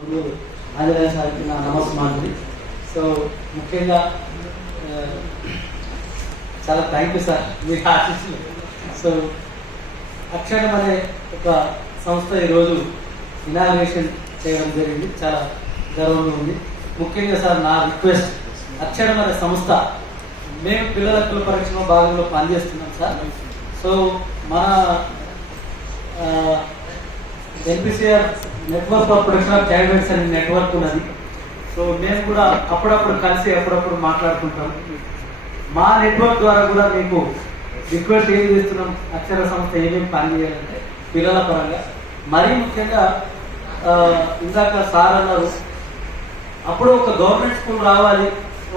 గురువు ఆంజనేయ సార్కి నా నమస్మాంజలి సో ముఖ్యంగా చాలా థ్యాంక్ యూ సార్ మీరు ఆశించిన సో అక్షరం అనే ఒక సంస్థ ఈరోజు ఇనాగ్రేషన్ చేయడం జరిగింది. చాలా గర్వంగా ఉంది. ముఖ్యంగా సార్ నా రిక్వెస్ట్ అక్షరం అనే సంస్థ. మేము పిల్లల హక్కుల పరీక్షలో భాగంలో పనిచేస్తున్నాం సార్ సో మన NPCR network of production of candidates అనే నెట్వర్క్ ఉన్నది. సో మేము కూడా అప్పుడప్పుడు కలిసి అప్పుడప్పుడు మాట్లాడుకుంటాం. మా నెట్వర్క్ ద్వారా కూడా మీకు రిక్వెస్ట్ ఏం చేస్తున్నాం? అక్షర సంస్థ ఏమేమి పని చేయాలంటే పిల్లల పరంగా. మరీ ముఖ్యంగా ఇందాక సార్ అన్నారు అప్పుడు ఒక గవర్నమెంట్ స్కూల్ రావాలి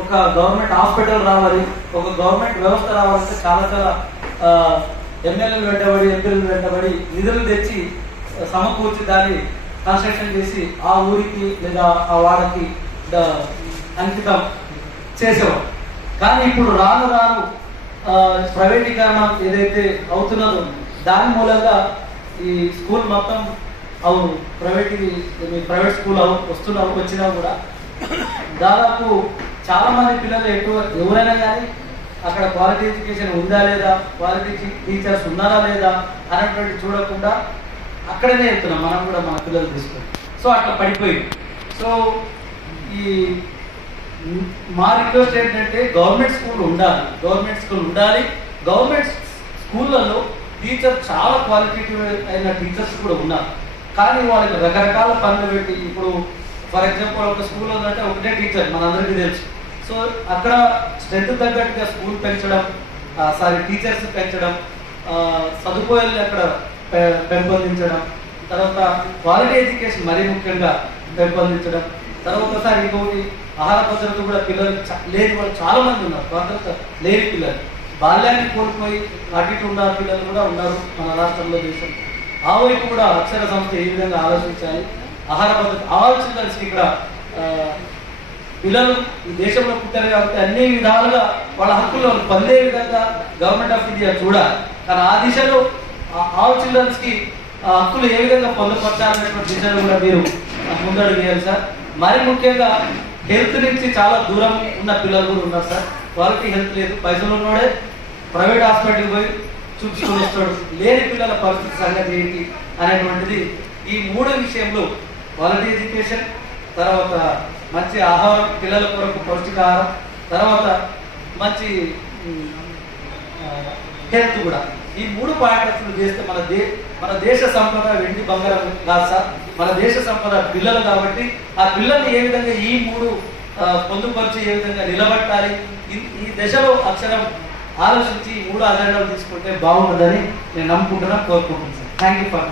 ఒక గవర్నమెంట్ హాస్పిటల్ రావాలి ఒక గవర్నమెంట్ వ్యవస్థ రావాలంటే చాలా చాలా ఎమ్మెల్యేలు వెంటబడి ఎంపీలు వెంటబడి నిధులు తెచ్చి సమకూర్చి దాన్ని కన్స్ట్రక్షన్ చేసి ఆ ఊరికి లేదా ఆ వాడకి అంకితం చేసేవారు. కానీ ఇప్పుడు రాను రాను ప్రైవేటీకరణ ఏదైతే అవుతున్నదో దాని మూలంగా ఈ స్కూల్ మొత్తం అవును ప్రైవేట్ ప్రైవేట్ స్కూల్ అవు వస్తున్నా వచ్చినా కూడా దాదాపు చాలా మంది పిల్లలు ఎక్కువ ఎవరైనా కానీ అక్కడ క్వాలిటీ ఎడ్యుకేషన్ ఉందా లేదా క్వాలిటీ టీచర్స్ ఉన్నారా లేదా అనేటువంటి చూడకుండా అక్కడనే వెళ్తున్నాం మనం కూడా మన పిల్లలు తీసుకొని. సో అట్లా పడిపోయింది. సో ఈ మా రిక్వెస్ట్ ఏంటంటే గవర్నమెంట్ స్కూల్ ఉండాలి. గవర్నమెంట్ స్కూల్ ఉండాలి. గవర్నమెంట్ స్కూళ్ళలో టీచర్ చాలా క్వాలిటేటివ్ అయిన టీచర్స్ కూడా ఉన్నారు. కానీ వాళ్ళకి రకరకాల పనులు పెట్టి ఇప్పుడు ఫర్ ఎగ్జాంపుల్ ఒక స్కూల్ ఉందంటే ఒకటే టీచర్ మనందరికీ తెలుసు. సో అక్కడ స్ట్రెంత్ తగ్గట్టుగా స్కూల్ పెంచడం సారీ టీచర్స్ పెంచడం సదుపాయాలు అక్కడ పెంపొందించడం తర్వాత క్వాలిటీ ఎడ్యుకేషన్ మరీ ముఖ్యంగా పెంపొందించడం తర్వాత సార్ ఇంకొకటి ఆహార భద్రత కూడా పిల్లలు లేని వాళ్ళు చాలా మంది ఉన్నారు. భద్రత లేని పిల్లలు. బాల్యాన్ని కోల్పోయి అటు ఇటు ఉన్న పిల్లలు కూడా ఉన్నారు మన రాష్ట్రంలో దేశం. ఆ వైపు కూడా అక్షర సంస్థ ఏ విధంగా ఆలోచించాలి? ఆహార భద్రత ఆలోచించాల్సి ఇక్కడ పిల్లలు ఈ దేశంలో పుట్టారు కాబట్టి అన్ని విధాలుగా వాళ్ళ హక్కులు పొందే విధంగా గవర్నమెంట్ ఆఫ్ ఇండియా చూడాలి. కానీ ఆ దిశలో ఆల్ చిల్డ్రన్స్కి హక్కులు ఏ విధంగా పొందుపరచాలనేటువంటి దిశలో కూడా మీరు ముందడుగు వేయాలి సార్. మరి ముఖ్యంగా హెల్త్ నుంచి చాలా దూరం ఉన్న పిల్లలు కూడా ఉన్నారు సార్. వాళ్ళకి హెల్త్ లేదు. పైసలు ఉన్నోడే ప్రైవేట్ హాస్పిటల్కి పోయి చూపించుకొని వస్తాడు. లేని పిల్లల పరిస్థితి సంగతి ఏంటి అనేటువంటిది ఈ మూడు విషయంలో క్వాలిటీ ఎడ్యుకేషన్ తర్వాత మంచి ఆహారం పిల్లల కొరకు పౌష్టికాహారం తర్వాత మంచి హెల్త్ కూడా. ఈ మూడు పాయింట్స్ చేస్తే మన దే మన దేశ సంపద వెండి బంగారం కాదు సార్. మన దేశ సంపద పిల్లలు కాబట్టి ఆ పిల్లల్ని ఏ విధంగా ఈ మూడు పొందుపరిచి ఏ విధంగా నిలబెట్టాలి? ఈ- ఈ దశలో అక్షరం ఆలోచించి మూడు అజెండాలు తీసుకుంటే బాగుంటుందని నేను నమ్ముకుంటున్నాను కోరుకుంటున్నాను సార్. Thank you for